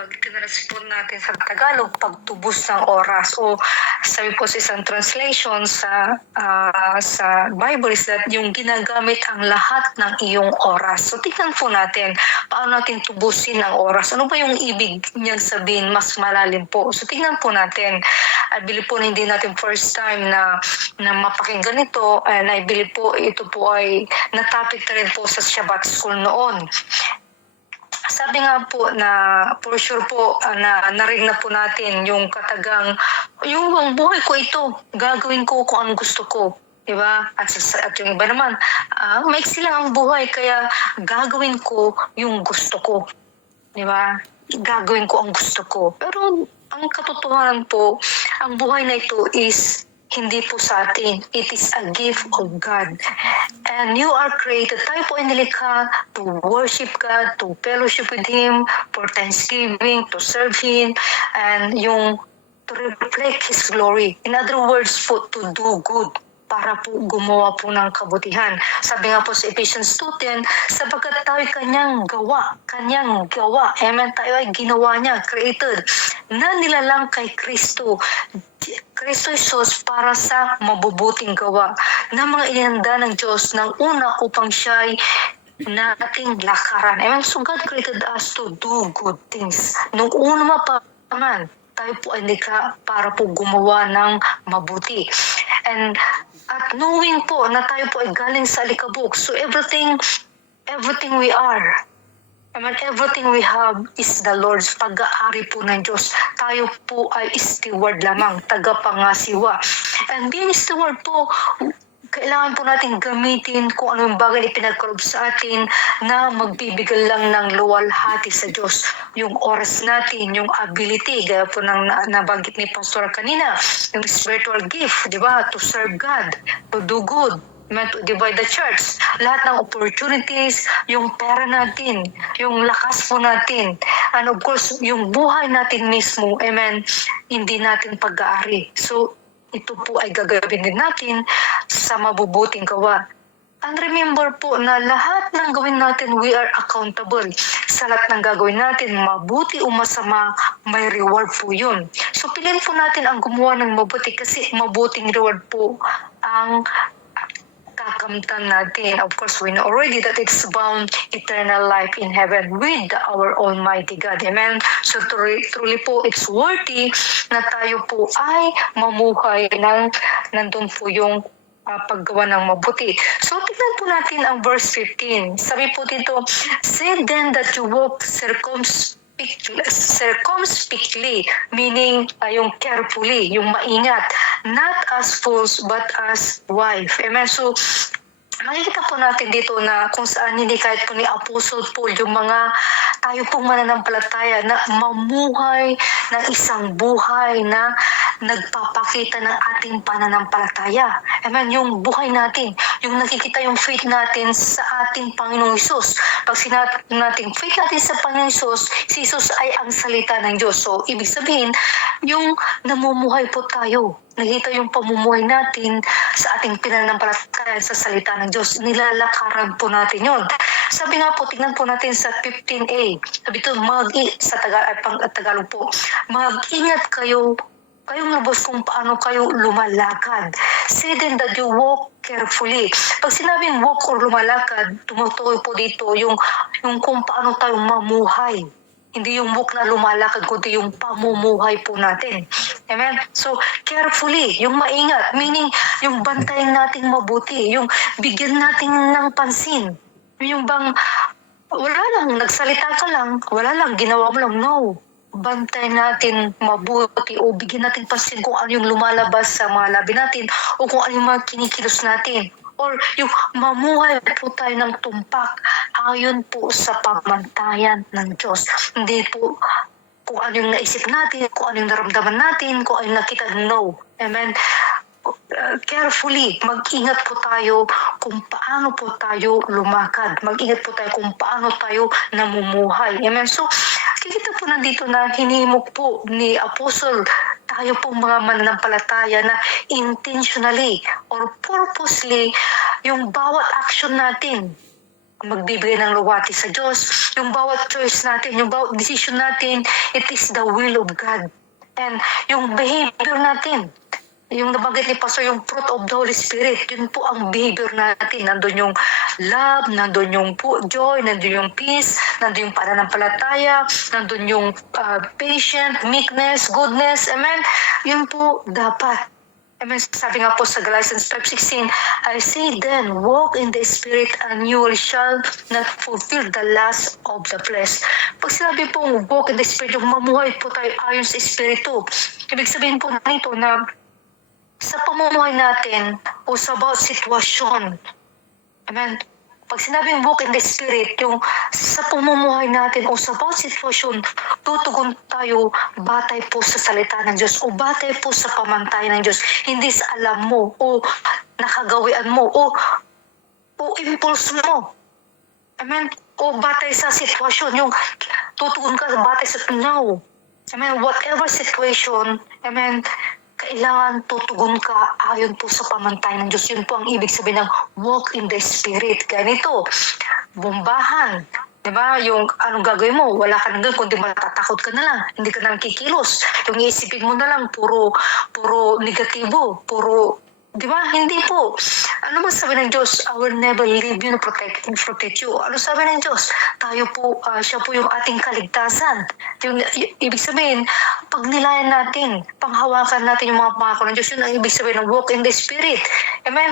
pag tinransport natin sa Tagalog, pagtubos ng oras, o sabi po sa isang translation sa Bible is that yung ginagamit ang lahat ng iyong oras. So tingnan po natin paano natin tubusin ang oras. Ano ba yung ibig niyang sabihin? Mas malalim po. So tingnan po natin. I believe po na hindi natin first time na mapakinggan ito, and I believe po ito po ay na-topic na rin po sa Shabbat School noon. Sabi nga po na for sure po na narinig na po natin yung katagang, yung buhay ko ito, gagawin ko kung anong gusto ko. Diba? At yung iba naman, maiksi lang ang buhay, kaya gagawin ko yung gusto ko. Diba? Gagawin ko ang gusto ko. Pero ang katotohanan po, ang buhay na ito is hindi po sa atin. It is a gift of God. And you are created. Tayo po ay nilikha to worship God, to fellowship with Him, for thanksgiving, to serve Him, and to reflect His glory. In other words po, to do good, para po gumawa po ng kabutihan. Sabi nga po sa Ephesians 2:10, sapagkat tayo kanyang gawa. Amen, tayo ay ginawa niya, created, na nilalang kay Kristo Jesus para sa mabubuting gawa na mga inihanda ng Diyos ng una upang siya'y nating lakaran. Amen, so God created us to do good things. Nung una pa man, tayo po ay nikha para po gumawa ng mabuti. At knowing po na tayo po ay galing sa alikabok, so everything we are, everything we have is the Lord's. Pag-aari po ng Diyos. Tayo po ay steward lamang, tagapangasiwa. And being steward po, kailangan po natin gamitin kung anong bagay na pinagkaloob sa atin na magbibigay lang ng luwalhati sa Diyos. Yung oras natin, yung ability, gaya po ng nabanggit ni Pastor kanina, yung spiritual gift, di ba? To serve God, to do good, to divide the church, lahat ng opportunities, yung pera natin, yung lakas po natin, and of course, yung buhay natin mismo, amen, hindi natin pag-aari. So, ito po ay gagawin din natin sa mabubuting gawa. And remember po na lahat ng gawin natin, we are accountable. Sa lahat ng gagawin natin, mabuti o masama, may reward po yun. So piliin po natin ang gumawa ng mabuti kasi mabuting reward po ang kakamtan natin. Of course, we know already that it's bound eternal life in heaven with our Almighty God. Amen? So truly po, it's worthy na tayo po ay mamuhay nandun po yung paggawa ng mabuti. So, tignan po natin ang verse 15. Sabi po dito, say then that you walk circumspectly, meaning yung carefully, yung maingat, not as fools but as wife. Amen. So makikita po natin dito na kung saan hindi kahit po ni Apostle Paul yung mga tayo pong mananampalataya na mamuhay ng isang buhay na nagpapakita ng ating pananampalataya. Amen, yung buhay natin, yung nakikita yung faith natin sa ating Panginoong Hesus. Pag sinabi natin faith natin sa Panginoong Hesus, si Hesus ay ang salita ng Diyos. So, ibig sabihin, yung namumuhay po tayo, nakita yung pamumuhay natin sa ating pinanampalataya sa salita ng Diyos. Nilalakaran po natin yun. Sabi nga po, tignan po natin sa 15a. Sabi ito, sa Tagalog po, mag-ingat kayong lubos kung paano kayo lumalakad. Say then that you walk carefully. Pag sinabing walk or lumalakad, tumutukoy po dito yung kung paano tayo mamuhay. Hindi yung walk na lumalakad, kundi yung pamumuhay po natin. Amen? So, carefully, yung maingat, meaning yung bantayan natin mabuti, yung bigyan natin ng pansin. Yung bang, wala lang, nagsalita ka lang, wala lang, ginawa mo lang, no. Bantayan natin mabuti o bigyan natin pansin kung ano yung lumalabas sa mga labi natin o kung ano yung mga kinikilos natin. Or yung mamuhay po tayo ng tumpak ayon po sa pamantayan ng Diyos. Hindi po kung ano yung naisip natin, kung ano yung naramdaman natin, kung ano yung nakita, no. Amen. Carefully, mag-ingat po tayo kung paano po tayo lumakad. Mag-ingat po tayo kung paano tayo namumuhay. Amen. So, kikita po nandito na hinimok po ni Apostle tayo pong mga mananampalataya na intentionally or purposely yung bawat action natin magbibigay ng luwati sa Diyos. Yung bawat choice natin, yung bawat decision natin, it is the will of God. And yung behavior natin, yung nabanggit ni Pastor, yung fruit of the Holy Spirit, yun po ang behavior natin. Nandun yung love, nandun yung joy, nandun yung peace, nandun yung pananampalataya, nandun yung patient, meekness, goodness. Amen? Yun po dapat. Amen. Sabi nga po sa Galatians 5:16, I say then, walk in the Spirit and you shall not fulfill the lust of the flesh. Pag sinabi pong walk in the Spirit, yung mamuhay po tayo ayon sa Espiritu, ibig sabihin po nito na sa pamumuhay natin o sa bawat sitwasyon, amen, pag sinabing walk in the Spirit, yung sa pamumuhay natin o sa bawat sitwasyon, tutugon tayo batay po sa salita ng Diyos o batay po sa pamantayan ng Diyos. Hindi sa alam mo o nakagawian mo o impulse mo. Amen? O batay sa sitwasyon, yung tutugon ka batay sa now. Amen? Whatever situation, amen, kailangan tutugon ka ayon po sa pamantayan ng Diyos. Yun po ang ibig sabihin ng walk in the Spirit. Ganito, bombahan. Diba? Yung anong gagawin mo, wala ka nang gawin, kundi matatakot ka na lang. Hindi ka na kikilos. Yung iisipin mo na lang, puro negatibo, diba? Hindi po. Ano ba sabi ng Diyos? I will never leave you, protect you. Ano sabi ng Diyos? Tayo po, siya po yung ating kaligtasan. Yung ibig sabihin, pag nilayan natin, panghawakan natin yung mga pangako ng Diyos, yun ang ibig sabihin ng walk in the Spirit. Amen?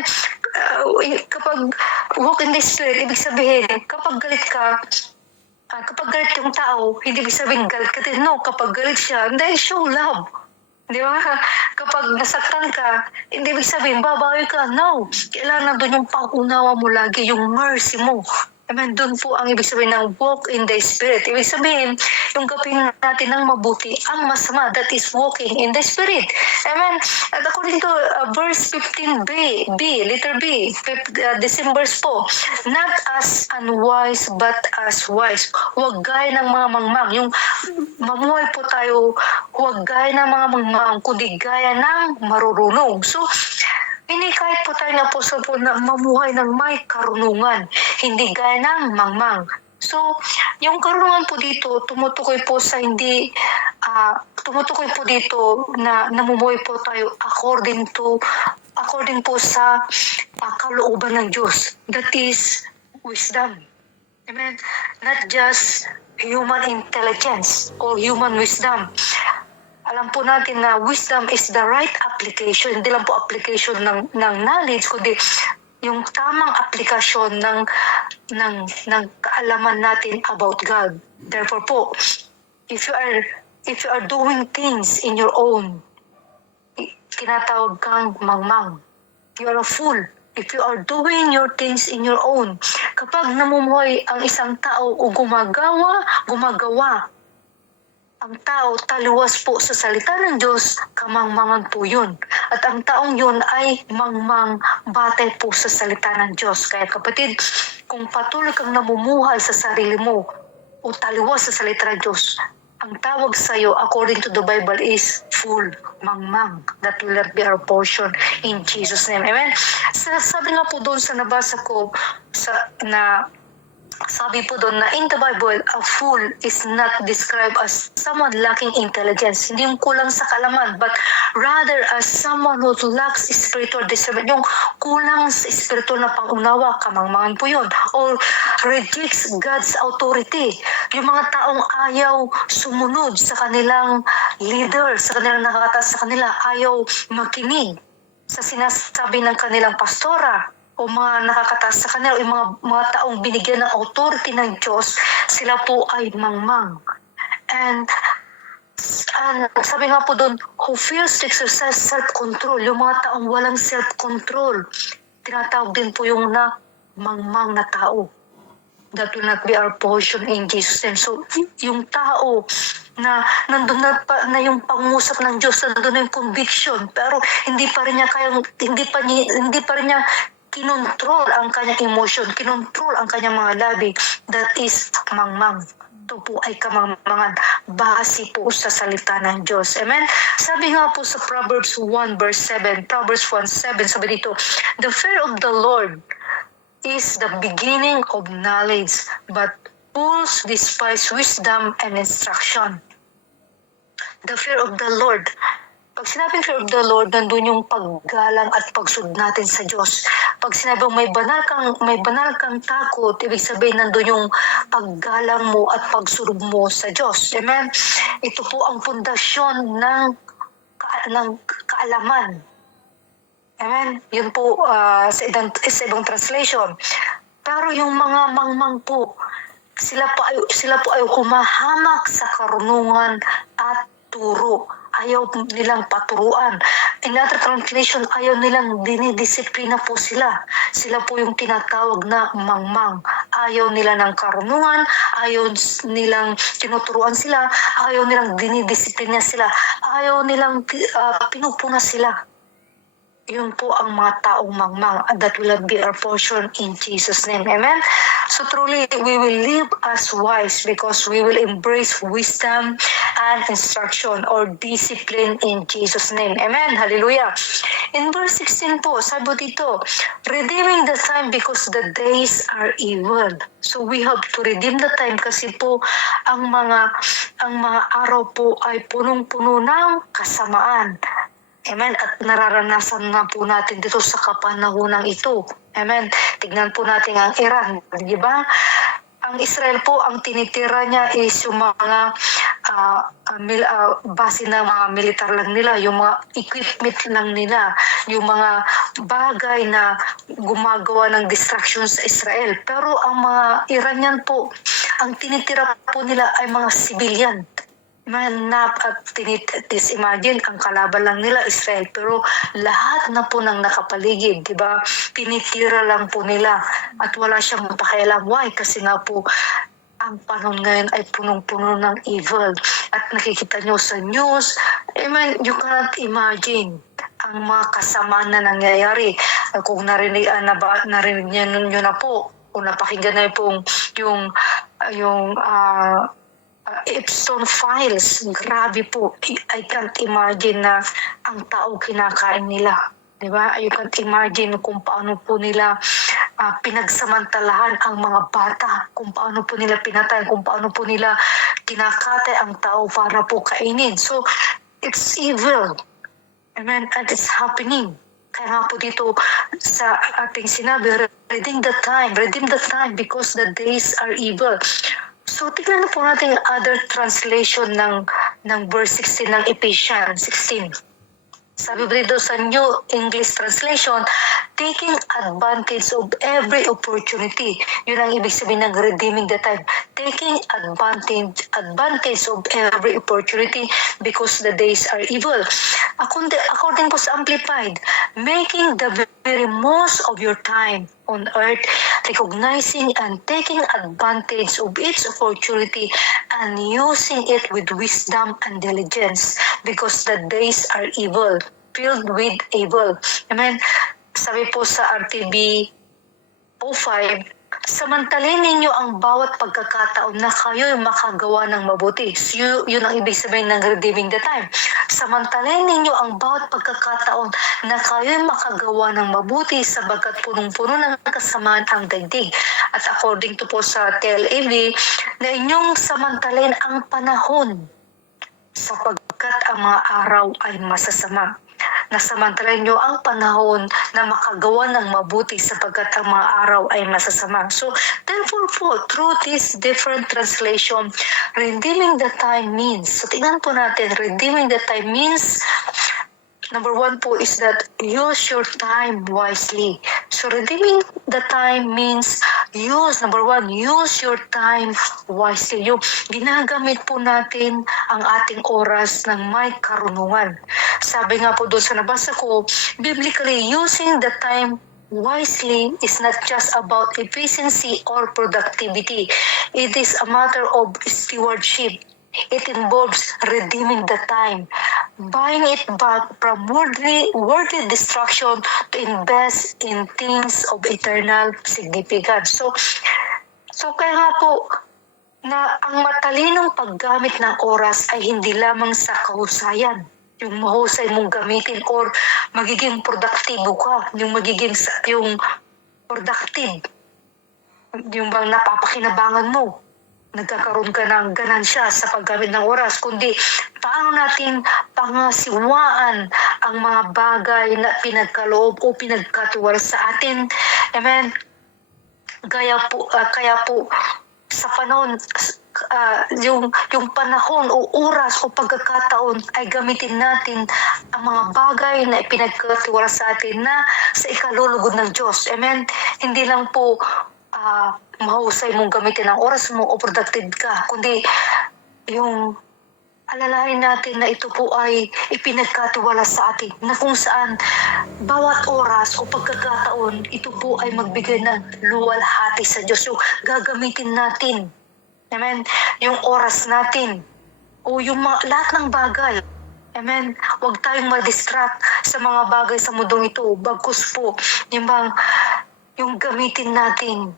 Kapag walk in the Spirit, ibig sabihin, kapag galit ka, kapag galit yung tao, hindi ibig sabihin galit ka din. No, kapag galit siya, then show love. Di ba? Kapag nasaktan ka, hindi ibig sabihin, babawi ka. No. Kailangan doon yung pangunawa mo lagi, yung mercy mo. Amen. Doon po ang ibig sabihin ng walk in the Spirit. Ibig sabihin, yung gawin natin ng mabuti, ang masama, that is walking in the Spirit. Amen. At according to verse 15b, letter B, December po, not as unwise, but as wise. Huwag gaya ng mga mangmang. Yung mamuhay po tayo, huwag gaya ng mga mangmang, kundi gaya ng marurunong. So, hindi kahit po tayo na po sa po na mamuhay ng may karunungan, hindi gaya ng mangmang. So, yung karunungan po dito, tumutukoy po dito na namumuhay po tayo according po sa kalooban ng Diyos. That is wisdom. Amen? Not just human intelligence or human wisdom. Alam po natin na wisdom is the right application. Hindi lang po application ng knowledge, kundi yung tamang aplikasyon ng kaalaman natin about God. Therefore po, if you are doing things in your own, tinatawag kang mangmang. You are a fool. If you are doing your things in your own, kapag namumuhay ang isang tao o gumagawa, ang tao taliwas po sa salita ng Diyos, kamangmangan po yun. At ang taong yun ay mangmang batay po sa salita ng Diyos. Kaya kapatid, kung patuloy kang namumuhay sa sarili mo o taliwas sa salita ng Diyos, ang tawag sa iyo according to the Bible is fool, mangmang. That will not be our portion in Jesus' name. Amen? Sabi nga po doon sa nabasa ko, sabi po doon na in the Bible, a fool is not described as someone lacking intelligence. Hindi yung kulang sa kalaman, but rather as someone who lacks spiritual discernment. Yung kulang sa spiritual na pangunawa, kamangmangan po yun. Or rejects God's authority. Yung mga taong ayaw sumunod sa kanilang leader, sa kanilang nakakataas sa kanila, ayaw makinig sa sinasabi ng kanilang pastora o mga nakakataas sa kanila o yung mga taong binigyan ng authority ng Diyos, sila po ay mangmang. And sabi nga po doon, who fails to exercise self-control, yung mga taong walang self-control, tinatawag din po yung mangmang na tao. That will not be our portion in Jesus' name. So, yung tao na nandun na yung pangusap ng Diyos, nandun na yung conviction, pero hindi pa rin niya kinontrol ang kanyang emotion, kinontrol ang kanyang mga labi, that is mangmang. Ito po ay kamangmangan base po sa salita ng Diyos. Amen? Sabi nga po sa Proverbs 1 verse 7, Proverbs 1:7, sabi dito, the fear of the Lord is the beginning of knowledge, but fools despise wisdom and instruction. The fear of the Lord. Pag sinabing fear of the Lord, nandun yung paggalang at pagsud natin sa Diyos. Pag sinabing may banal kang takot, ibig sabihin nandun yung paggalang mo at pagsud mo sa Diyos. Amen? Ito po ang pundasyon ng kaalaman. Amen? Yun po sa ibang translation. Pero yung mga mangmang po, sila po ay humahamak sa karunungan at turo. Ayaw nilang paturuan. In other translation, ayaw nilang dinidisiplina po sila. Sila po yung tinatawag na mangmang. Ayaw nila ng karunungan, ayaw nilang tinuturuan sila, ayaw nilang dinidisiplina sila, ayaw nilang pinupuna sila. Yun po ang mga taong mangmang, and that will be our portion in Jesus' name. Amen? So truly, we will live as wise because we will embrace wisdom and instruction or discipline in Jesus' name. Amen? Hallelujah. In verse 16 po, sabi dito, redeeming the time because the days are evil. So we have to redeem the time kasi po ang mga araw po ay punong-puno ng kasamaan. Amen. At nararanasan na po natin dito sa kapanahunang ito. Amen. Tignan po natin ang Iran. Di ba? Ang Israel po, ang tinitira niya is yung mga base ng mga militar lang nila, yung mga equipment lang nila, yung mga bagay na gumagawa ng distraction sa Israel. Pero ang mga Iranian po, ang tinitira po nila ay mga civilian. Imagine, ang kalaban lang nila Israel, pero lahat na po ng nakapaligid, di ba? Tinitira lang po nila at wala siyang pakialam. Why? Kasi nga po, ang panahon ngayon ay punong-puno ng evil. At nakikita nyo sa news, you cannot imagine ang mga kasamaan na nangyayari. Kung narinig nyo na po, kung napakinggan na po yung Epstein files, grabe po. I can't imagine na ang tao kinakain nila. Diba? You can't imagine kung paano po nila pinagsamantalahan ang mga bata, kung paano po nila pinatay, kung paano po nila kinakatay ang tao para po kainin. So, it's evil. Amen? And it's happening. Kaya nga po dito sa ating sinabi, redeem the time because the days are evil. So, tignan na po natin other translation ng verse 16 ng Ephesians 16. Sabi dito sa New English Translation, taking advantage of every opportunity. Yun ang ibig sabihin ng redeeming the time. Taking advantage of every opportunity because the days are evil. According po sa Amplified, making the very most of your time on earth, recognizing and taking advantage of each opportunity and using it with wisdom and diligence because the days are evil, filled with evil. Amen. Sabi po sa RTB 05, samantalin ninyo ang bawat pagkakataon na kayo'y makagawa ng mabuti. So, yun ang ibig sabihin ng redeeming the time. Samantalin ninyo ang bawat pagkakataon na kayo'y makagawa ng mabuti sabagat punong-puno ng kasamaan ang daigdig. At according to po sa TLAV, na inyong samantalin ang panahon sapagkat ang mga araw ay masasama. Nasamantalahin nyo ang panahon na makagawa ng mabuti sapagkat ang mga araw ay masasama. So, therefore po, through this different translation, redeeming the time means, so tingnan po natin, redeeming the time means, number one po is that use your time wisely. So, redeeming the time means number one, use your time wisely. Yung ginagamit po natin ang ating oras ng may karunungan. Sabi nga po doon sa nabasa ko, biblically, using the time wisely is not just about efficiency or productivity. It is a matter of stewardship. It involves redeeming the time, buying it back from worldly distraction to invest in things of eternal significance. So kaya nga po, na ang matalinong paggamit ng oras ay hindi lamang sa kahusayan, yung mahusay mong gamitin or magiging produktibo ka, yung productive. Yung bang napapakinabangan mo, nagkakaroon ka ng ganansya sa paggamit ng oras, kundi paano natin pangasiwaan ang mga bagay na pinagkaloob o pinagkatiwala sa atin. Amen. Kaya po sa panahon, yung panahon o oras o pagkakataon ay gamitin natin ang mga bagay na ipinagkatiwala sa atin na sa ikalulugod ng Diyos. Amen. Hindi lang po mahusay mong gamitin ang oras mo o productive ka, kundi yung alalahanin natin na ito po ay ipinagkatiwala sa atin, na kung saan bawat oras o pagkakataon, ito po ay magbigay ng luwalhati sa Diyos. Yung gagamitin natin, amen, yung oras natin, o yung lahat ng bagay. Amen. Huwag tayong ma-distract sa mga bagay sa mundong ito. Bagkus po, yung gamitin natin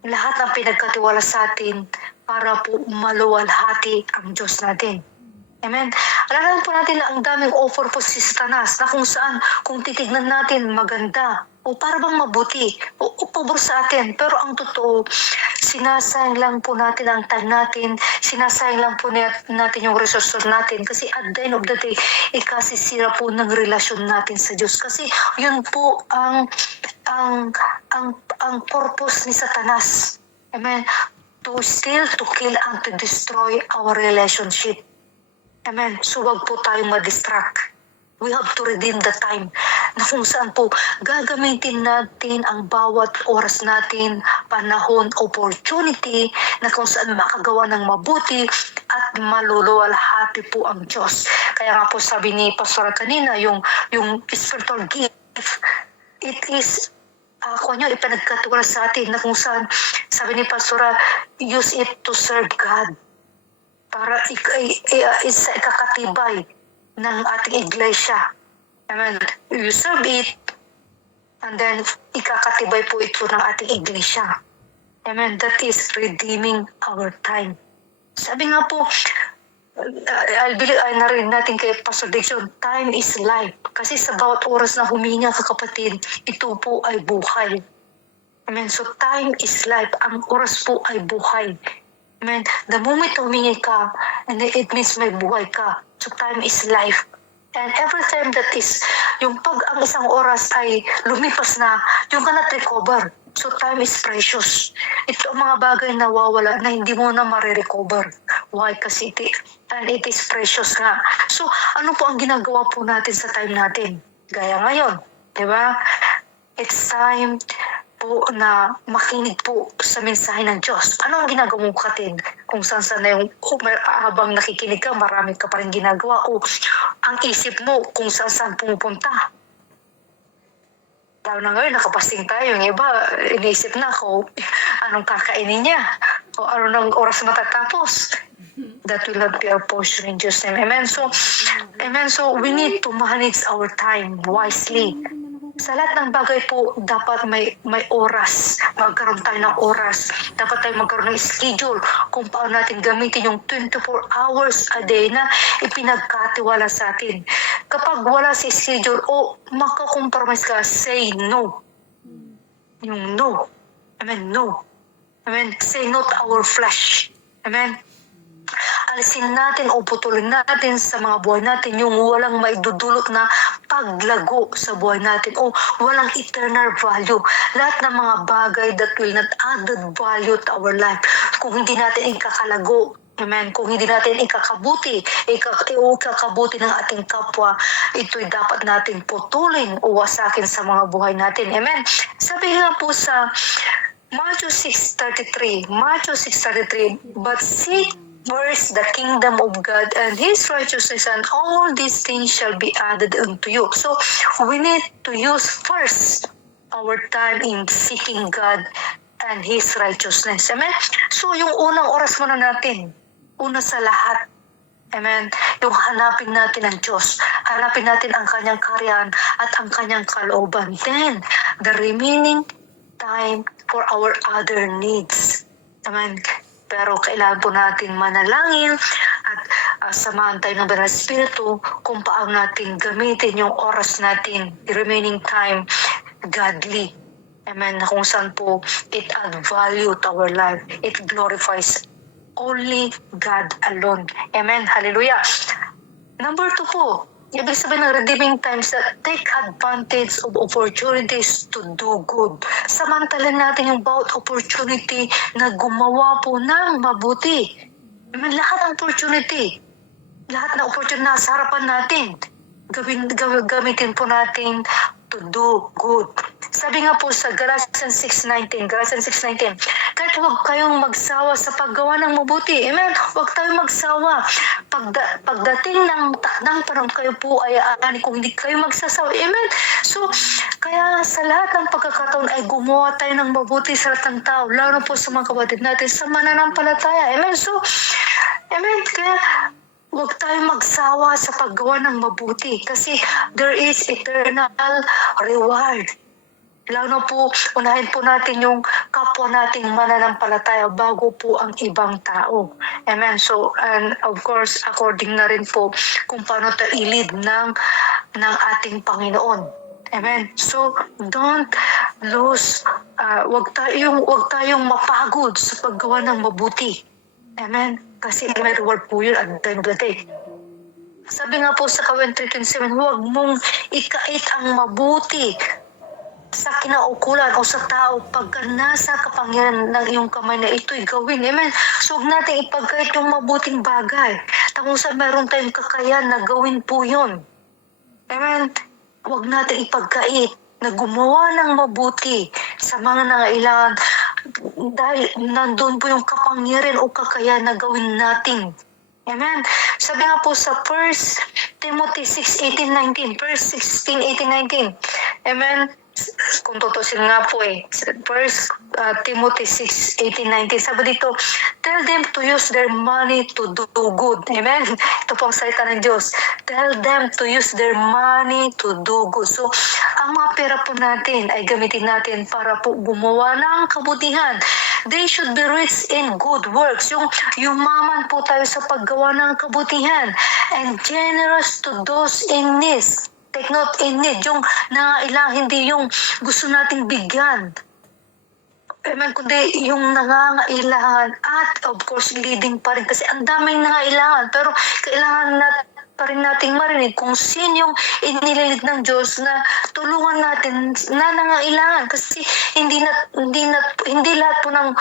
lahat ng pinagkatiwala sa atin para po maluwalhati ang Diyos natin. Amen. Alam po natin na ang daming offer po si Satanas na kung saan, kung titignan natin, maganda o para bang mabuti o pabor sa atin. Pero ang totoo, sinasayang lang po natin ang time natin, sinasayang lang po natin yung resources natin, kasi at the end of the day, ikasisira po ng relasyon natin sa Diyos. Kasi yun po ang purpose ni Satanas. Amen. To steal, to kill, and to destroy our relationship. Amen. So wag po tayong ma-distract. We have to redeem the time na kung saan po gagamitin natin ang bawat oras natin, panahon, opportunity na kung saan makagawa ng mabuti at maluluwalhati po ang Diyos. Kaya nga po sabi ni Pastor kanina, yung spiritual gift, it is ipinagkatiwala sa atin na kung saan, sabi ni Pastora, use it to serve God para isa ikakatibay ng ating iglesia. Amen. You serve it and then ikakatibay po ito ng ating iglesia. Amen. That is redeeming our time. Sabi nga po, I believe ay narinig natin kay Pastor Dixon, time is life. Kasi sa bawat oras na huminga ka kapatid, ito po ay buhay. Amen. So time is life. Ang oras po ay buhay. Amen. The moment humingi ka, and it means may buhay ka. So time is life. And every time that is, yung pag ang isang oras ay lumipas na, yung cannot recover. So time is precious. Ito ang mga bagay na wawala na hindi mo na marirecover. Why? Kasi it is precious nga. So ano po ang ginagawa po natin sa time natin? Gaya ngayon, di ba? It's time po na makinig po sa mensahe ng Diyos. Ano ang ginagawa mo kapatid? Kung saan na yung habang nakikinig ka, marami ka pa rin ginagawa. O ang isip mo kung saan pumupunta. Lalo na ngayon, nakapasting tayo. Yung iba, iniisip na kung anong kakainin niya. O ano nang oras matatapos. That will not be our portion in Jesus' name. Amen. So we need to manage our time wisely. Sa lahat ng bagay po, dapat may oras. Magkaroon tayo ng oras. Dapat tayo magkaroon ng schedule kung paano natin gamitin yung 24 hours a day na ipinagkatiwala sa atin. Kapag wala si schedule o makakompromise ka, say no. Yung no. Amen, no. Amen. Say no to our flesh. Amen. Alisin natin o putulin natin sa mga buhay natin yung walang maidudulot na paglago sa buhay natin o walang eternal value. Lahat ng mga bagay that will not add value to our life. Kung hindi natin ikakalago, amen, kung hindi natin ikakabuti ng ating kapwa, ito'y dapat natin putulin o wasakin sa mga buhay natin. Amen. Sabi nga po sa Matthew 6:33, but seek first the kingdom of God and His righteousness, and all these things shall be added unto you. So, we need to use first our time in seeking God and His righteousness. Amen? So, yung unang oras muna natin, una sa lahat, amen, yung hanapin natin ang Diyos, hanapin natin ang Kanyang kaharian at ang Kanyang kalooban. Then, the remaining time for our other needs. Amen? Pero kailangan po natin manalangin at samahan tayo ng Banal Espiritu kung paano natin gamitin yung oras natin, the remaining time, godly. Amen. Na kung saan po it add value to our life. It glorifies only God alone. Amen. Hallelujah. Number 2 po, ibig sabihin ng redeeming times that take advantage of opportunities to do good. Samantalin natin yung bawat opportunity na gumawa po ng mabuti. Amen. Lahat ng opportunity. Lahat ng opportunity na sa harapan natin. Gamitin po natin to do good. Sabi nga po sa Galatians 6:19, kahit huwag kayong magsawa sa paggawa ng mabuti. Amen? Huwag tayong magsawa. Pagdating ng takdang panahon, kayo po ay aani kung hindi kayo magsasawa. Amen? So, kaya sa lahat ng pagkakataon ay gumawa tayo ng mabuti sa lahat ng tao, lalo po sa mga kapatid natin sa mananampalataya. Amen? So, amen? Kaya, huwag tayong magsawa sa paggawa ng mabuti kasi there is eternal reward. Lalo po, unahin po natin yung kapwa nating mananampalataya bago po ang ibang tao. Amen. So, and of course, according na rin po kung paano tayo i-lead ng ating Panginoon. Amen. So, don't lose, wag tayong mapagod sa paggawa ng mabuti. Amen. Kasi may reward po yun at the end of the day. Sabi nga po sa Kawin 3:27, huwag mong ikait ang mabuti sa kinaukulan o sa tao pagka nasa kapangyarihan ng iyong kamay na ito'y gawin. Amen. So huwag natin ipagkait yung mabuting bagay. Kung sa meron tayong kakayahan na gawin po yun. Amen. Huwag natin ipagkait na gumawa ng mabuti sa mga nangailangan dahil nandun po yung kapangyarihan o kakayahan na gawin natin. Amen. Sabi nga po sa 1 Timothy 6:18-19, 1 Amen. Kung tutusin nga po 1 Timothy 6:18-19, sabi dito, tell them to use their money to do good. Amen. Ito po ang salita ng Diyos. Tell them to use their money to do good. So, ang mga pera po natin ay gamitin natin para po gumawa ng kabutihan. They should be rich in good works. Yung yumaman po tayo sa paggawa ng kabutihan. And generous to those in need. Take note, in need. Yung nangailangan, hindi yung gusto nating bigyan. Amen, kundi yung nangangailangan at of course leading pa rin. Kasi ang daming nangailangan. Pero kailangan pa rin nating marinig kung sino yung inililid ng Diyos na tulungan natin na nangailangan. Kasi hindi lahat po ng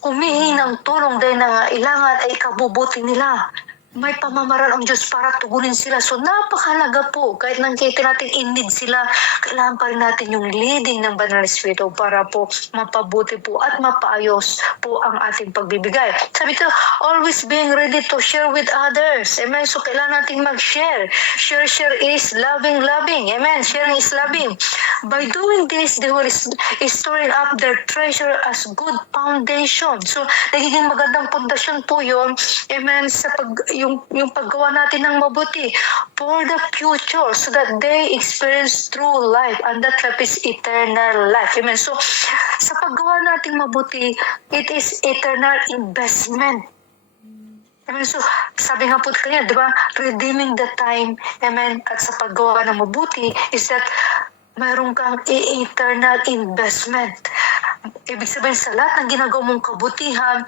humihingi ng tulong dahil nangailangan ay kabubuti nila. May pamamaraan ang Diyos para tugunin sila. So napakahalaga po, kahit nakikita natin in need sila, kailangan pa rin natin yung leading ng Banal na Espiritu para po mapabuti po at mapaayos po ang ating pagbibigay. Sabi ko, always being ready to share with others. Amen. So kailangan natin mag-share. Share is loving. Amen. Sharing is loving. By doing this, they will storing up their treasure as good foundation. So nagiging magandang pundasyon po yun. Amen. Sa yung paggawa natin ng mabuti for the future so that they experience true life and that life is eternal life. Amen. So, sa paggawa natin mabuti, it is eternal investment. Amen. So, sabi nga po kanya, di ba, redeeming the time, amen, at sa paggawa ng mabuti is that mayroon kang eternal investment. Ibig sabihin sa lahat ng ginagawa mong kabutihan,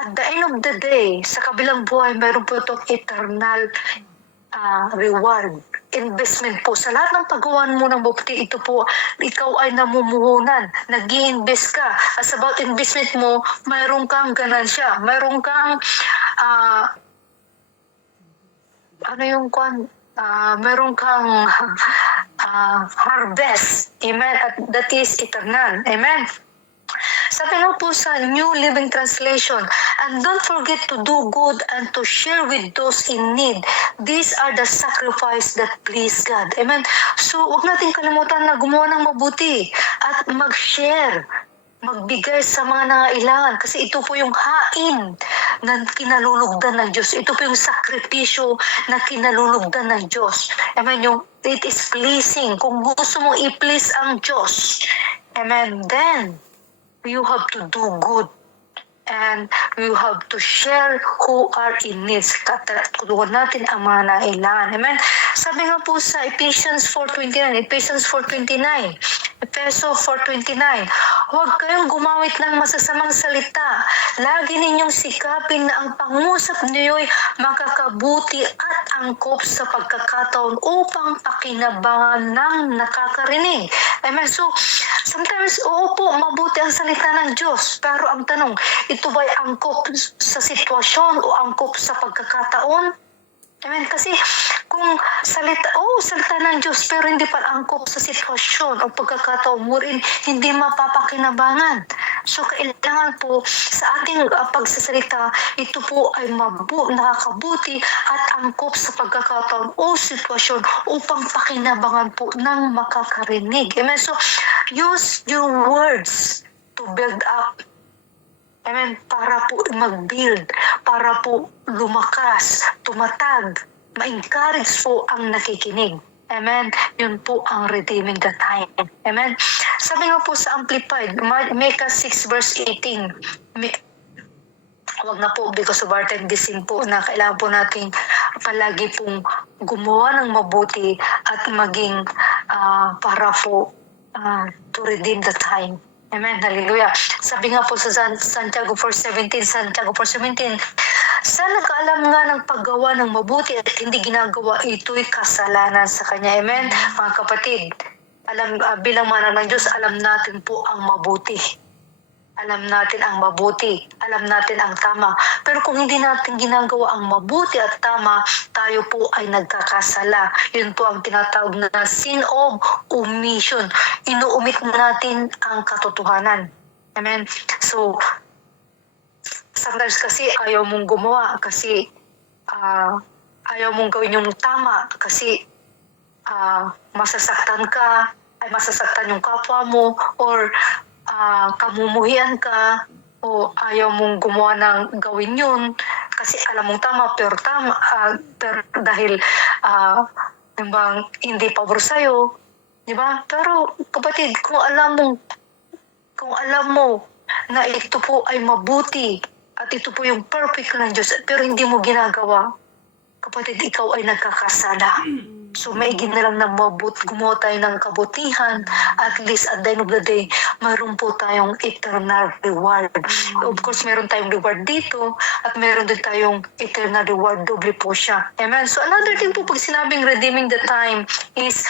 at the end of the day, sa kabilang buhay, mayroon po itong eternal reward, investment po. Sa lahat ng paggawa mo ng mabuti, ito po, ikaw ay namumuhunan, nag-i-invest ka. As about investment mo, mayroon kang ganansya, mayroon kang meron kang harvest. Amen. At that is eternal. Amen. Sabi nga po sa New Living Translation, and don't forget to do good and to share with those in need. These are the sacrifice that please God. Amen. So, huwag natin kalimutan na gumawa ng mabuti at mag-share, magbigay sa mga nangailangan kasi ito po yung hain na kinalulugdan ng Diyos. Ito po yung sakripisyo na kinalulugdan ng Diyos. Amen. Yung it is pleasing. Kung gusto mong i-please ang Diyos, amen, then you have to do good and you have to share who are in need. Tulungan natin ang mga nangailangan. Amen. Sabi nga po sa Ephesians 4:29, Efeso 4:29, huwag kayong gumamit ng masasamang salita. Lagi ninyong sikapin na ang pangusap niyo'y makakabuti at angkop sa pagkakataon upang pakinabangan ng nakakarinig. Amen. So, sometimes, oo po, mabuti ang salita ng Diyos. Pero ang tanong, ito ba'y angkop sa sitwasyon o angkop sa pagkakataon? Amen. Kasi kung salita ng Diyos pero hindi pa angkop sa sitwasyon o pagkakataon mo rin, hindi mapapakinabangan. So kailangan po sa ating pagsasalita, ito po ay nakakabuti at angkop sa pagkakataon o sitwasyon upang pakinabangan po ng makakarinig. Amen. So use your words to build up. Amen. Para po mag-build, para po lumakas, tumatag, ma-encourage po ang nakikinig. Amen. Yun po ang redeeming the time. Amen. Sabi nga po sa Amplified, Micah 6 verse 18, wag na po because of our time gising po na kailangan po natin palagi pong gumawa ng mabuti at maging para po to redeem the time. Amen. Hallelujah. Sabi nga po sa Santiago 4:17, sa nakaalam nga ng paggawa ng mabuti at hindi ginagawa, ito'y kasalanan sa Kanya. Amen. Mga kapatid, bilang mana ng Diyos, alam natin po ang mabuti. Alam natin ang mabuti. Alam natin ang tama. Pero kung hindi natin ginagawa ang mabuti at tama, tayo po ay nagkakasala. Yun po ang tinatawag na sin of omission. Inuumit natin ang katotohanan. Amen? So, sometimes kasi ayaw mong gumawa kasi ayaw mong gawin yung tama kasi masasaktan ka, ay masasaktan yung kapwa mo, or kamumuhian ka, o ayaw mong gumawa ng gawin yun kasi alam mong tama pero dahil hindi pabor sa'yo, di ba? Pero kapatid, kung alam mo na ito po ay mabuti at ito po yung perfect ng Diyos pero hindi mo ginagawa, kapatid, ikaw ay nagkakasala. So maigin na lang na gumawa tayo ng kabutihan, at least at the end of the day, mayroon po tayong eternal reward. Of course, meron tayong reward dito, at meron din tayong eternal reward, doble po siya. Amen? So another thing po, pag sinabing redeeming the time, is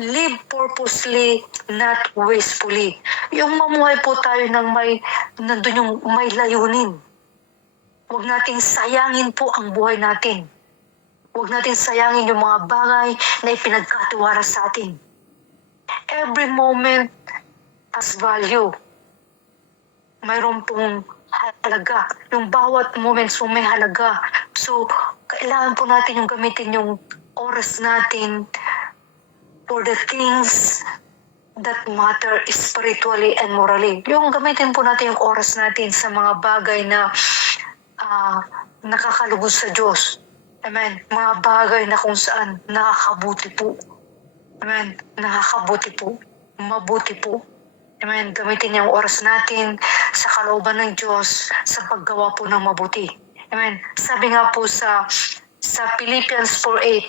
live purposely, not wastefully. Yung mamuhay po tayo ng nandun yung may layunin. Huwag nating sayangin po ang buhay natin. Huwag natin sayangin yung mga bagay na ipinagkatiwala sa atin. Every moment has value. Mayroon pong halaga. Yung bawat moment so may halaga. So, kailangan po natin yung gamitin yung oras natin for the things that matter spiritually and morally. Yung gamitin po natin yung oras natin sa mga bagay na nakakalugod sa Diyos. Amen. Mga bagay na kung saan nakakabuti po. Amen. Nakakabuti po. Mabuti po. Amen. Gamitin yung oras natin sa kalooban ng Diyos sa paggawa po ng mabuti. Amen. Sabi nga po sa Philippians 4:8,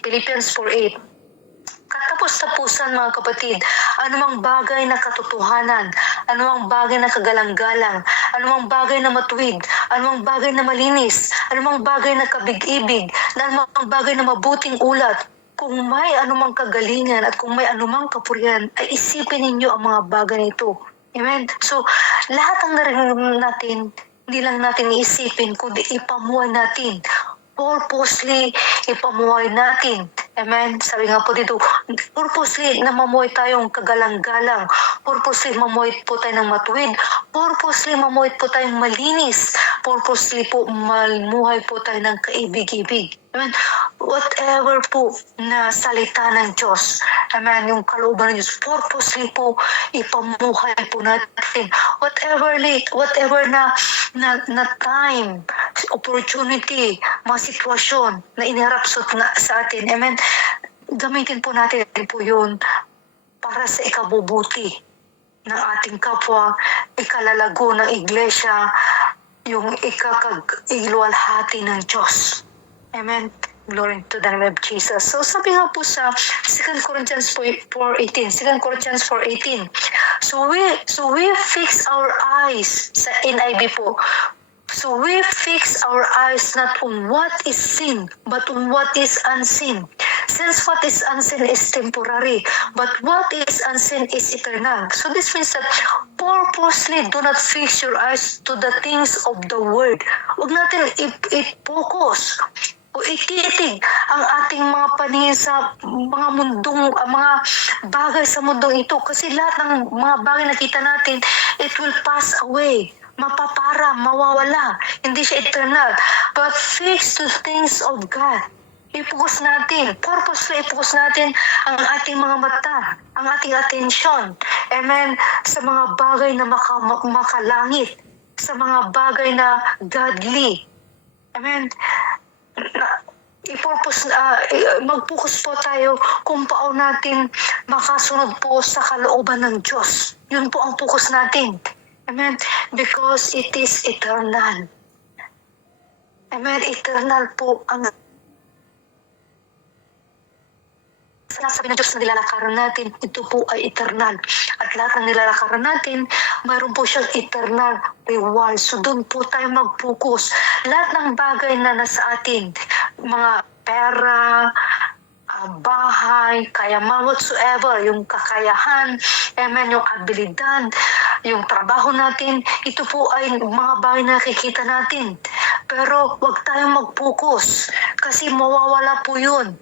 katapos-tapusan mga kapatid, anumang bagay na katotohanan, anumang bagay na kagalang-galang, anumang bagay na matuwid, anumang bagay na malinis, anumang bagay na kabig-ibig, anumang bagay na mabuting ulat, kung may anumang kagalingan at kung may anumang kapurihan, ay isipin ninyo ang mga bagay na ito. Amen? So, lahat ang narinig natin, hindi lang natin iisipin, kundi ipamuhay natin. Purposely, ipamuhay natin. Amen? Sabi nga po dito, purposely na mamuhay tayong kagalang-galang. Purposely mamuhay po tayo ng matuwid. Purposely mamuhay po tayong malinis. Purposely po mamuhay po tayo ng kaibig-ibig. Amen? Whatever po na salita ng Diyos, amen, yung kalooban ng Diyos, purposely po ipamuhay po natin. Whatever na time, opportunity, mga sitwasyon na iniharap sa atin, amen, gamitin po natin po yun para sa ikabubuti ng ating kapwa, ikalalago ng iglesia, yung ikakag-iluwalhati ng Diyos. Amen. Glory to the name of Jesus. So sabi nga po sa 2 Corinthians 4:18, So we fix our eyes sa NIV po. So we fix our eyes not on what is seen, but on what is unseen. Since what is unseen is temporary, but what is unseen is eternal. So this means that purposely do not fix your eyes to the things of the world. Huwag natin i-focus o ititig ang ating mga paningin sa mga mga bagay sa mundong ito. Kasi lahat ng mga bagay na kita natin, it will pass away. Mapapara, mawawala. Hindi siya eternal. But fix to things of God. I-focus natin, purposely i-focus natin ang ating mga mata, ang ating atensyon. Amen. Sa mga bagay na makalangit, sa mga bagay na godly. Amen. Mag-focus po tayo kung paano natin makasunod po sa kalooban ng Diyos. Yun po ang focus natin. Amen. Because it is eternal. Amen. Eternal po ang sinasabi ng Diyos na nilalakaran natin. Ito po ay eternal. At lahat ng nilalakaran natin, mayroon po siyang eternal reward. So doon po tayo mag-focus. Lahat ng bagay na nasa atin, mga pera, bahay, kayaman, whatsoever, yung kakayahan, amen, yung abilidad, yung trabaho natin, ito po ay mga bagay na nakikita natin. Pero wag tayong mag-focus kasi mawawala po yun.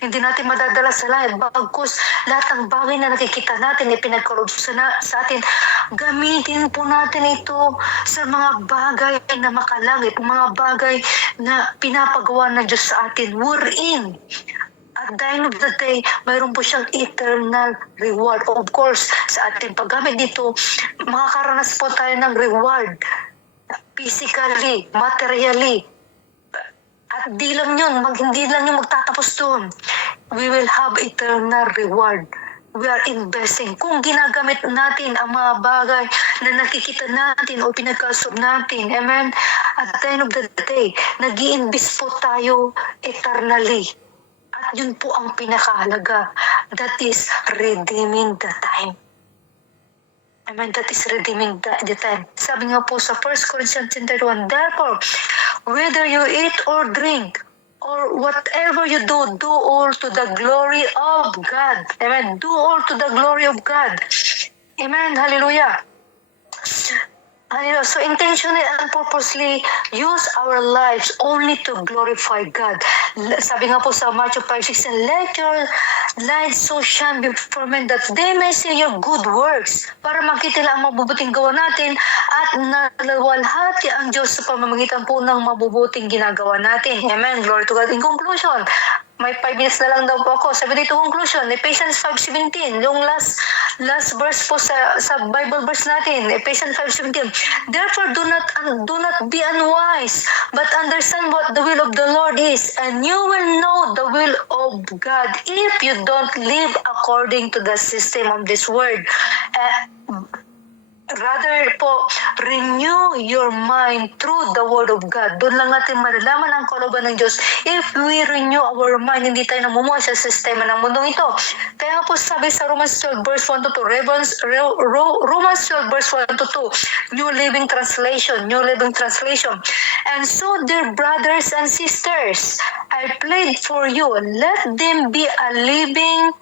Hindi natin madadala sa langit. Bagkus, lahat ng bagay na nakikita natin, ipinagkaloob sa atin, gamitin po natin ito sa mga bagay na makalangit, mga bagay na pinapagawa ng Diyos sa atin. We're in. At the end of the day, mayroon po siyang eternal reward. Of course, sa ating paggamit dito, makakaranas po tayo ng reward. Physically, materially. At hindi lang yun magtatapos doon. We will have eternal reward. We are investing. Kung ginagamit natin ang mga bagay na nakikita natin o pinagkasob natin, amen, at the end of the day, nag-i-invest po tayo eternally. At yun po ang pinakahalaga. That is redeeming the time. Amen. That is redeeming the time. Sabi nga po sa 1 Corinthians 10:31, therefore, whether you eat or drink, or whatever you do all to the glory of God. Amen. Do all to the glory of God. Amen. Hallelujah. So intentionally and purposely use our lives only to glorify God. Sabi nga po sa Matthew 5:16, let your light so shine before men that they may see your good works, para makita nila ang mabubuting gawa natin at nalawalhati ang Diyos sa pamamagitan po ng mabubuting ginagawa natin. Amen. Glory to God. In conclusion, may 5 minutes na lang daw po ako. Sabi dito, conclusion, Ephesians 5:17, yung last verse po sa Bible verse natin, Ephesians 5:17. Therefore, do not be unwise, but understand what the will of the Lord is, and you will know the will of God if you don't live according to the system of this world. Rather po, renew your mind through the Word of God. Doon lang natin malalaman ang kalooban ng Diyos. If we renew our mind, hindi tayo namumuhay sa sistema ng mundong ito. Kaya nga po sabi sa Romans 12 verse 1 to 2, Romans 12 verse 1 to 2, New Living Translation. And so, dear brothers and sisters, I plead for you, let them be a living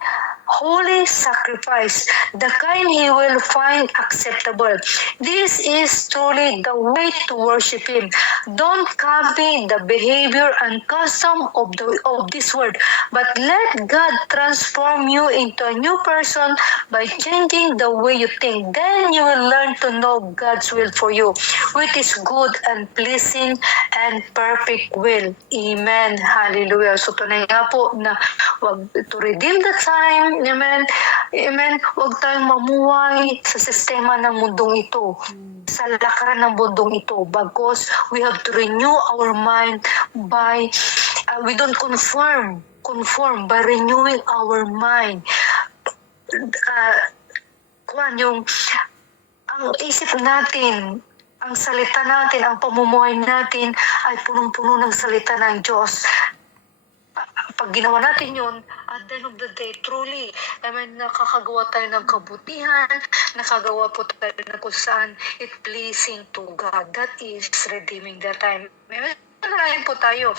holy sacrifice, the kind he will find acceptable. This is truly the way to worship him. Don't copy the behavior and custom of this world, but let God transform you into a new person by changing the way you think. Then you will learn to know God's will for you, which is good and pleasing and perfect will. Amen. Hallelujah. So tunay nga po na to redeem the time. Amen. Amen. Huwag tayong mamuhay sa sistema ng mundong ito, sa lakaran ng mundong ito, because we have to renew our mind by, we don't conform by renewing our mind. Ang isip natin, ang salita natin, ang pamumuhay natin ay punong-puno ng salita ng Diyos. pag ginawa natin yun, at the end of the day, truly, nakakagawa tayo ng kabutihan, nakagawa po tayo ng kung saan it pleasing to God. That is redeeming the time. Maraming po tayo.